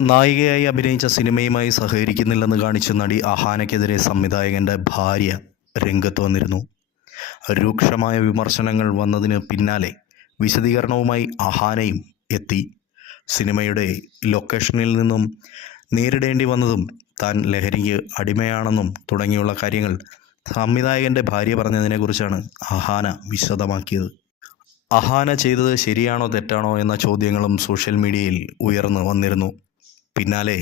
നായികയായി അഭിനയിച്ച സിനിമയുമായി സഹകരിക്കുന്നില്ലെന്ന് കാണിച്ച നടി അഹാനയ്ക്കെതിരെ സംവിധായകന്റെ ഭാര്യ രംഗത്ത് വന്നിരുന്നു. രൂക്ഷമായ വിമർശനങ്ങൾ വന്നതിന് പിന്നാലെ വിശദീകരണവുമായി അഹാനയും എത്തി. സിനിമയുടെ ലൊക്കേഷനിൽ നിന്നും നേരിടേണ്ടി വന്നതും താൻ ലഹരിക്ക് അടിമയാണെന്നും തുടങ്ങിയുള്ള കാര്യങ്ങൾ സംവിധായകന്റെ ഭാര്യ പറഞ്ഞതിനെക്കുറിച്ചാണ് അഹാന വിശദമാക്കിയത്. അഹാന ചെയ്തത് ശരിയാണോ തെറ്റാണോ എന്ന ചോദ്യങ്ങളും സോഷ്യൽ മീഡിയയിൽ ഉയർന്നു വന്നിരുന്നു. പിന്നാലെ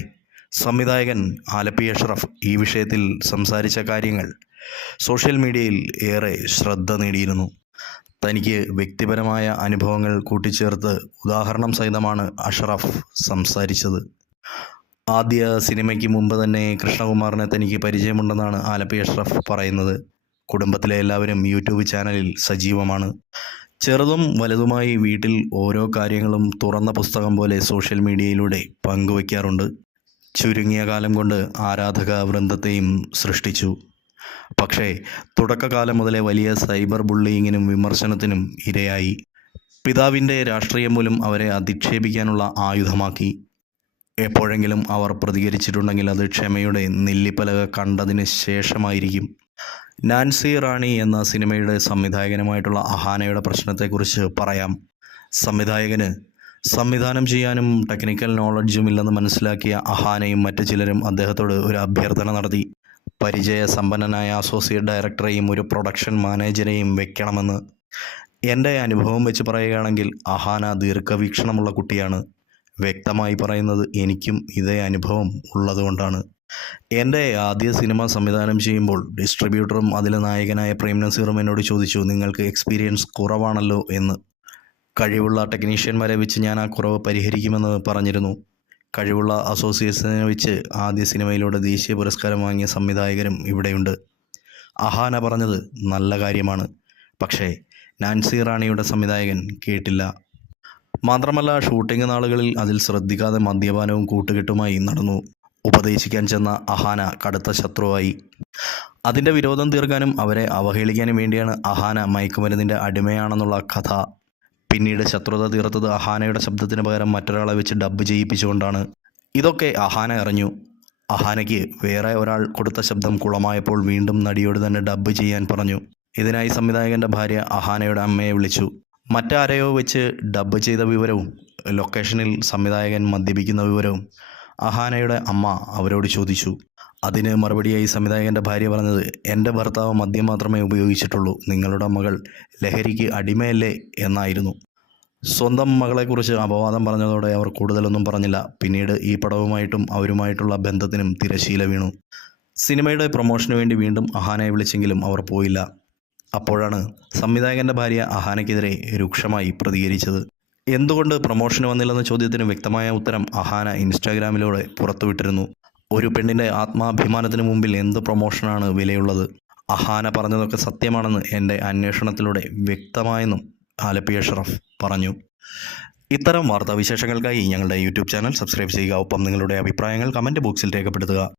സംവിധായകൻ ആലപ്പി അഷ്റഫ് ഈ വിഷയത്തിൽ സംസാരിച്ച കാര്യങ്ങൾ സോഷ്യൽ മീഡിയയിൽ ഏറെ ശ്രദ്ധ നേടിയിരുന്നു. തനിക്ക് വ്യക്തിപരമായ അനുഭവങ്ങൾ കൂട്ടിച്ചേർത്ത് ഉദാഹരണം സഹിതമാണ് അഷ്റഫ് സംസാരിച്ചത്. ആദ്യ സിനിമയ്ക്ക് മുമ്പ് തന്നെ കൃഷ്ണകുമാറിനെ തനിക്ക് പരിചയമുണ്ടെന്നാണ് ആലപ്പി അഷ്റഫ് പറയുന്നത്. കുടുംബത്തിലെ എല്ലാവരും യൂട്യൂബ് ചാനലിൽ സജീവമാണ്. ചെറുതും വലുതുമായി വീട്ടിൽ ഓരോ കാര്യങ്ങളും തുറന്ന പുസ്തകം പോലെ സോഷ്യൽ മീഡിയയിലൂടെ പങ്കുവയ്ക്കാറുണ്ട് ചുരുങ്ങിയ കാലം കൊണ്ട് ആരാധക വൃന്ദത്തെയും സൃഷ്ടിച്ചു. പക്ഷേ തുടക്കകാലം മുതലേ വലിയ സൈബർ ബുള്ളിയിങ്ങിനും വിമർശനത്തിനും ഇരയായി. പിതാവിന്റെ രാഷ്ട്രീയം മൂലം അവരെ അധിക്ഷേപിക്കാനുള്ള ആയുധമാക്കി. എപ്പോഴെങ്കിലും അവർ പ്രതികരിച്ചിട്ടുണ്ടെങ്കിൽ അത് ക്ഷമയുടെ നെല്ലിപ്പലക കണ്ടതിന് ശേഷമായിരിക്കും. നാൻസി റാണി എന്ന സിനിമയുടെ സംവിധായകനുമായിട്ടുള്ള അഹാനയുടെ പ്രശ്നത്തെക്കുറിച്ച് പറയാം. സംവിധായകന് സംവിധാനം ചെയ്യാനും ടെക്നിക്കൽ നോളജും ഇല്ലെന്ന് മനസ്സിലാക്കിയ അഹാനയും മറ്റു ചിലരും അദ്ദേഹത്തോട് ഒരു അഭ്യർത്ഥന നടത്തി. പരിചയ സമ്പന്നനായ അസോസിയേറ്റ് ഡയറക്ടറെയും ഒരു പ്രൊഡക്ഷൻ മാനേജരെയും വെക്കണമെന്ന്. എന്റെ അനുഭവം വെച്ച് പറയുകയാണെങ്കിൽ അഹാന ദീർഘവീക്ഷണമുള്ള കുട്ടിയാണ്. വ്യക്തമായി പറയുന്നത് എനിക്കും ഇതേ അനുഭവം ഉള്ളതുകൊണ്ടാണ്. എന്റെ ആദ്യ സിനിമ സംവിധാനം ചെയ്യുമ്പോൾ ഡിസ്ട്രിബ്യൂട്ടറും അതിലെ നായകനായ പ്രേം നസീറും എന്നോട് ചോദിച്ചു നിങ്ങൾക്ക് എക്സ്പീരിയൻസ് കുറവാണല്ലോ എന്ന്. കഴിവുള്ള ടെക്നീഷ്യന്മാരെ വെച്ച് ഞാൻ ആ കുറവ് പരിഹരിക്കുമെന്ന് പറഞ്ഞിരുന്നു. കഴിവുള്ള അസോസിയേറ്റ്സിനെ വെച്ച് ആദ്യ സിനിമയിലൂടെ ദേശീയ പുരസ്കാരം വാങ്ങിയ സംവിധായകരും ഇവിടെയുണ്ട്. അഹാന പറഞ്ഞത് നല്ല കാര്യമാണ്. പക്ഷേ നാൻസി റാണിയുടെ സംവിധായകൻ കേട്ടില്ല. മാത്രമല്ല ഷൂട്ടിംഗ് നാളുകളിൽ അതിൽ ശ്രദ്ധിക്കാതെ മദ്യപാനവും കൂട്ടുകെട്ടുമായി നടന്നു. ഉപദേശിക്കാൻ ചെന്ന അഹാന കടുത്ത ശത്രുവായി. അതിന്റെ വിരോധം തീർക്കാനും അവരെ അവഹേളിക്കാനും വേണ്ടിയാണ് അഹാന മയക്കുമരുന്നിന്റെ അടിമയാണെന്നുള്ള കഥ. പിന്നീട് ശത്രുത തീർത്തത് അഹാനയുടെ ശബ്ദത്തിന് പകരം മറ്റൊരാളെ വെച്ച് ഡബ്ബ് ചെയ്യിപ്പിച്ചുകൊണ്ടാണ്. ഇതൊക്കെ അഹാന അറിഞ്ഞു. അഹാനയ്ക്ക് വേറെ ഒരാൾ കൊടുത്ത ശബ്ദം കുളമായപ്പോൾ വീണ്ടും നടിയോട് തന്നെ ഡബ്ബ് ചെയ്യാൻ പറഞ്ഞു. ഇതിനായി സംവിധായകന്റെ ഭാര്യ അഹാനയുടെ അമ്മയെ വിളിച്ചു. മറ്റാരെയോ വെച്ച് ഡബ്ബ് ചെയ്ത വിവരവും ലൊക്കേഷനിൽ സംവിധായകൻ മദ്യപിക്കുന്ന വിവരവും അഹാനയുടെ അമ്മ അവരോട് ചോദിച്ചു അതിന് മറുപടിയായി സംവിധായകന്റെ ഭാര്യ പറഞ്ഞത് എന്റെ ഭർത്താവ് മദ്യം മാത്രമേ ഉപയോഗിച്ചിട്ടുള്ളൂ നിങ്ങളുടെ മകൾ ലഹരിക്ക് അടിമയല്ലേ? എന്നായിരുന്നു. സ്വന്തം മകളെക്കുറിച്ച് അപവാദം പറഞ്ഞതോടെ അവർ കൂടുതലൊന്നും പറഞ്ഞില്ല. പിന്നീട് ഈ പടവുമായിട്ടും അവരുമായിട്ടുള്ള ബന്ധത്തിനും തിരശീല വീണു. സിനിമയുടെ പ്രൊമോഷന് വേണ്ടി വീണ്ടും അഹാനയെ വിളിച്ചെങ്കിലും അവർ പോയില്ല. അപ്പോഴാണ് സംവിധായകന്റെ ഭാര്യ അഹാനയ്ക്കെതിരെ രൂക്ഷമായി പ്രതികരിച്ചത്. എന്തുകൊണ്ട് പ്രൊമോഷന് വന്നില്ലെന്ന ചോദ്യത്തിന് വ്യക്തമായ ഉത്തരം അഹാന ഇൻസ്റ്റാഗ്രാമിലൂടെ പുറത്തുവിട്ടിരുന്നു. ഒരു പെണ്ണിന്റെ ആത്മാഭിമാനത്തിന് മുമ്പിൽ എന്ത് പ്രൊമോഷനാണ് വിലയുള്ളത്? അഹാന പറഞ്ഞതൊക്കെ സത്യമാണെന്ന് എന്റെ അന്വേഷണത്തിലൂടെ വ്യക്തമായെന്നും ആലപ്പി അഷറഫ് പറഞ്ഞു. ഇത്തരം വാർത്താവിശേഷങ്ങൾക്കായി ഞങ്ങളുടെ യൂട്യൂബ് ചാനൽ സബ്സ്ക്രൈബ് ചെയ്യുക. ഒപ്പം നിങ്ങളുടെ അഭിപ്രായങ്ങൾ കമന്റ് ബോക്സിൽ രേഖപ്പെടുത്തുക.